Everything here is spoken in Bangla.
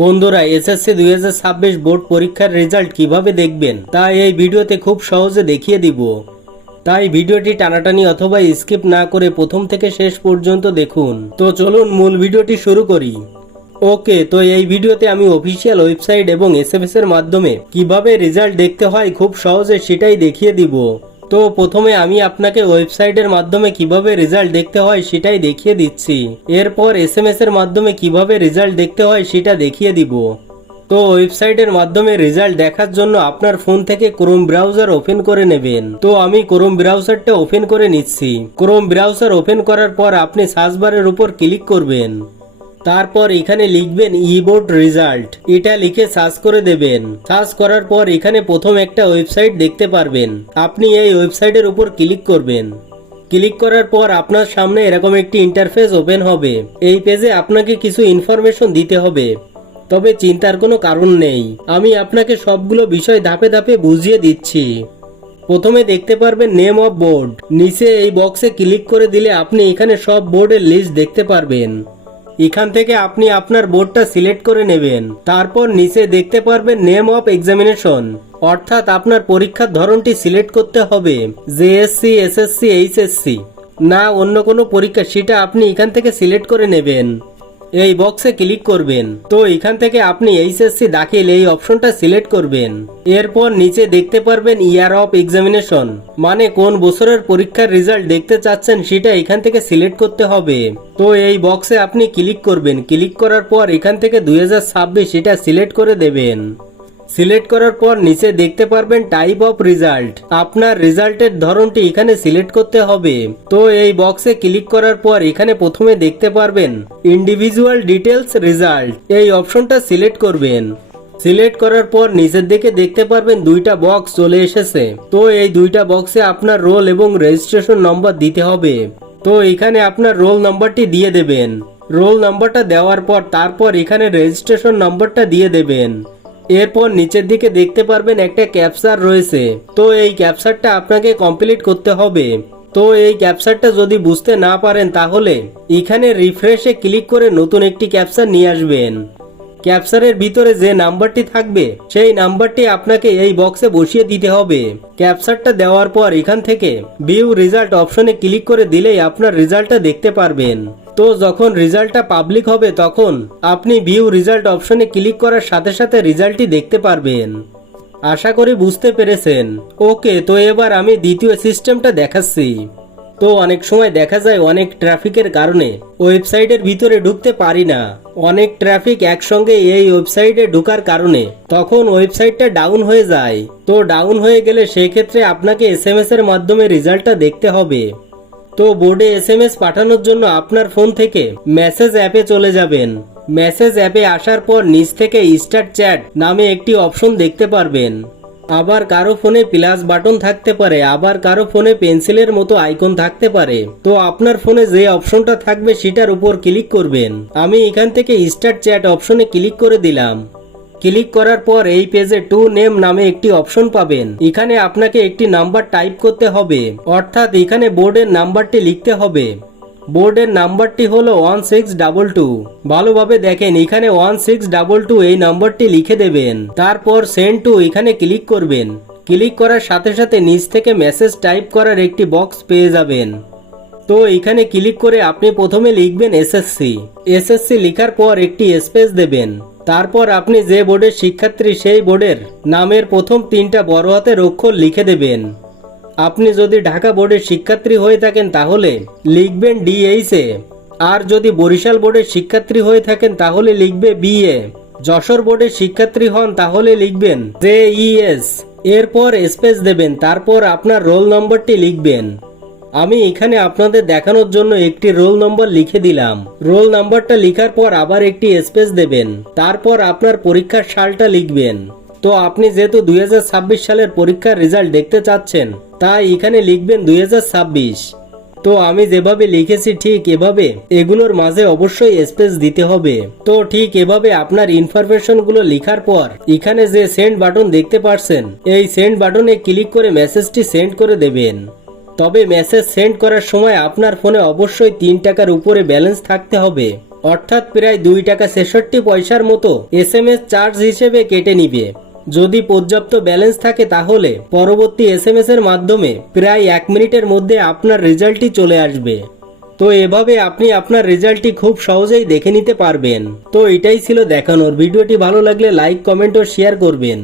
বন্ধুরা, এসএসসি 2026 বোর্ড পরীক্ষার রেজাল্ট কিভাবে দেখবেন তা এই ভিডিওতে খুব সহজে দেখিয়ে দিব। তাই ভিডিওটি টানাটানি অথবা স্কিপ না করে প্রথম থেকে শেষ পর্যন্ত দেখুন। তো চলুন মূল ভিডিওটি শুরু করি। ওকে, তো এই ভিডিওতে আমি অফিসিয়াল ওয়েবসাইট এবং এসএমএস এর মাধ্যমে কিভাবে রেজাল্ট দেখতে হয় খুব সহজে সেটাই দেখিয়ে দিব। তো প্রথমে আমি আপনাকে ওয়েবসাইটের মাধ্যমে কিভাবে রেজাল্ট দেখতে হয় সেটাই দেখিয়ে দিচ্ছি। এরপর এসএমএস এর মাধ্যমে কিভাবে রেজাল্ট দেখতে হয় সেটা দেখিয়ে দিব। তো ওয়েবসাইটের মাধ্যমে রেজাল্ট দেখার জন্য আপনার ফোন থেকে ক্রোম ব্রাউজার ওপেন করে নেবেন। তো আমি ক্রোম ব্রাউজারটা ওপেন করে নিচ্ছি। ক্রোম ব্রাউজার ওপেন করার পর আপনি সার্চ বারের উপর ক্লিক করবেন। তারপর এখানে লিখবেন ই-বোর্ড রেজাল্ট, এটা লিখে সার্চ করে দেবেন। সার্চ করার পর এখানে প্রথম একটা ওয়েবসাইট দেখতে পারবেন। আপনি এই ওয়েবসাইটের উপর ক্লিক করবেন। ক্লিক করার পর আপনার সামনে এরকম একটি ইন্টারফেস ওপেন হবে। এই পেজে আপনাকে কিছু ইনফরমেশন দিতে হবে, তবে চিন্তার কোনো কারণ নেই, আমি আপনাকে সবগুলো বিষয় ধাপে ধাপে বুঝিয়ে দিচ্ছি। প্রথমে দেখতে পারবেন নেম অফ বোর্ড, নিচে এই বক্সে ক্লিক করে দিলে আপনি এখানে সব বোর্ডের লিস্ট দেখতে পারবেন। এখান থেকে আপনি আপনার বোর্ডটা সিলেক্ট করে নেবেন। তারপর নিচে দেখতে পারবেন নেম অফ এক্সামিনেশন, অর্থাৎ আপনার পরীক্ষার ধরনটি সিলেক্ট করতে হবে, জেএসসি, এসএসসি, এইচএসসি না অন্য কোনো পরীক্ষা, সেটা আপনি এখান থেকে সিলেক্ট করে নেবেন। এই বক্সে ক্লিক করবেন। তো এখান থেকে আপনি এইচএসসি দাখিল এই অপশনটা সিলেক্ট করবেন। এরপর নিচে দেখতে পারবেন ইয়ার অফ এক্সামিনেশন, মানে কোন বছরের পরীক্ষার রেজাল্ট দেখতে চাচ্ছেন সেটা এখান থেকে সিলেক্ট করতে হবে। তো এই বক্সে আপনি ক্লিক করবেন। ক্লিক করার পর এখান থেকে 2026 এটা সিলেক্ট করে দেবেন। সিলেক্ট করার পর নিচে দেখতে পারবেন টাইপ অফ রেজাল্ট, আপনার রেজাল্টের ধরনটি এখানে সিলেক্ট করতে হবে। তো এই বক্সে ক্লিক করার পর এখানে প্রথমে দেখতে পারবেন ইন্ডিভিজুয়াল ডিটেলস রেজাল্ট, এই অপশনটা সিলেক্ট করবেন। সিলেক্ট করার পর নিচের দিকে দেখতে পারবেন দুইটা বক্স চলে এসেছে। তো এই দুইটা বক্সে আপনার রোল এবং রেজিস্ট্রেশন নম্বর দিতে হবে। তো এখানে আপনার রোল নাম্বারটি দিয়ে দেবেন। রোল নাম্বারটা দেওয়ার পর তারপর এখানে রেজিস্ট্রেশন নম্বরটা দিয়ে দেবেন। এরপর নিচের দিকে দেখতে পারবেন একটা ক্যাপচার রয়েছে। তো এই ক্যাপচারটা আপনাকে কমপ্লিট করতে হবে। তো এই ক্যাপচারটা যদি বুঝতে না পারেন তাহলে এখানে রিফ্রেশে ক্লিক করে নতুন একটি ক্যাপচার নিয়ে আসবেন। ক্যাপচারের ভিতরে যে নাম্বারটি থাকবে সেই নাম্বারটি আপনাকে এই বক্সে বসিয়ে দিতে হবে। ক্যাপচারটা দেওয়ার পর এখান থেকে ভিউ রেজাল্ট অপশনে ক্লিক করে দিলেই আপনার রেজাল্টটা দেখতে পারবেন। তো যখন রেজাল্টটা পাবলিক হবে তখন আপনি ভিউ রেজাল্ট অপশনে ক্লিক করার সাথে সাথে রেজাল্টটি দেখতে পারবেন। আশা করি বুঝতে পেরেছেন। ওকে, তো এবার আমি দ্বিতীয় সিস্টেমটা দেখাচ্ছি। তো অনেক সময় দেখা যায় অনেক ট্রাফিকের কারণে ওয়েবসাইটের ভিতরে ঢুকতে পারি না। অনেক ট্রাফিক একসঙ্গে এই ওয়েবসাইটে ঢোকার কারণে তখন ওয়েবসাইটটা ডাউন হয়ে যায়। তো ডাউন হয়ে গেলে সেই ক্ষেত্রে আপনাকে এসএমএস এর মাধ্যমে রেজাল্টটা দেখতে হবে। তো বোর্ডে এসএমএস পাঠানোর জন্য আপনার ফোন থেকে মেসেজ অ্যাপে চলে যাবেন। মেসেজ অ্যাপে আসার পর নিচ থেকে স্টার্ট চ্যাট নামে একটি অপশন দেখতে পারবেন। আবার কারো ফোনে প্লাস বাটন থাকতে পারে, আবার কারো ফোনে পেন্সিলের মতো আইকন থাকতে পারে। তো আপনার ফোনে যে অপশনটা থাকবে সেটার উপর ক্লিক করবেন। আমি এখান থেকে স্টার্ট চ্যাট অপশনে ক্লিক করে দিলাম। ক্লিক করার পর এই পেজে টু নেম নামে একটি অপশন পাবেন। এখানে আপনাকে একটি নাম্বার টাইপ করতে হবে, অর্থাৎ এখানে বোর্ডের নাম্বারটি লিখতে হবে। বোর্ডের নাম্বারটি হলো 1622। ভালোভাবে দেখেন, এখানে 1622 এই নাম্বারটি লিখে দেবেন। তারপর সেন্ড টু এখানে ক্লিক করবেন। ক্লিক করার সাথে সাথে নিচ থেকে মেসেজ টাইপ করার একটি বক্স পেয়ে যাবেন। তো এখানে ক্লিক করে আপনি প্রথমে লিখবেন এসএসসি। এসএসসি লেখার পর একটি স্পেস দেবেন। তারপর আপনি যে বোর্ডের শিক্ষার্থী সেই বোর্ডের নামের প্রথম 3টা বড় হাতের অক্ষর লিখে দেবেন। আপনি যদি ঢাকা বোর্ডের শিক্ষার্থী হয়ে থাকেন তাহলে লিখবেন ডিএইচএ, আর যদি বরিশাল বোর্ডের শিক্ষার্থী হয়ে থাকেন তাহলে লিখবে বিএ, যশোর বোর্ডের শিক্ষার্থী হন তাহলে লিখবেন জেইএস। এরপর স্পেস দেবেন। তারপর আপনার রোল নম্বরটি লিখবেন। আমি এখানে আপনাদের দেখানোর জন্য একটি রোল নম্বর লিখে দিলাম। রোল নাম্বারটা লেখার পর আবার একটি স্পেস দেবেন। তারপর আপনার পরীক্ষার সালটা লিখবেন। তো আপনি যেহেতু 2026 সালের পরীক্ষার রেজাল্ট দেখতে চাচ্ছেন তাই এখানে লিখবেন 2026। তো আমি যেভাবে লিখেছি ঠিক এভাবে এগুলোর মাঝে অবশ্যই স্পেস দিতে হবে। তো ঠিক এভাবে আপনার ইনফরমেশনগুলো লেখার পর এখানে যে সেন্ড বাটন দেখতে পাচ্ছেন এই সেন্ড বাটনে ক্লিক করে মেসেজটি সেন্ড করে দেবেন। তবে মেসেজ সেন্ড করার সময় আপনার ফোনে অবশ্যই 3 টাকার উপরে ব্যালেন্স থাকতে হবে। অর্থাৎ প্রায় 2 টাকা 66 পয়সার মতো SMS চার্জ হিসেবে কেটে নিবে। যদি পর্যাপ্ত ব্যালেন্স থাকে তাহলে পরবর্তী SMS এর মাধ্যমে প্রায় 1 মিনিটের মধ্যে আপনার রেজাল্টটি চলে আসবে। তো এভাবে আপনি আপনার রেজাল্টটি খুব সহজেই দেখে নিতে পারবেন। তো এটাই ছিল দেখানোর। ভিডিওটি ভালো লাগলে লাইক, কমেন্ট ও শেয়ার করবেন।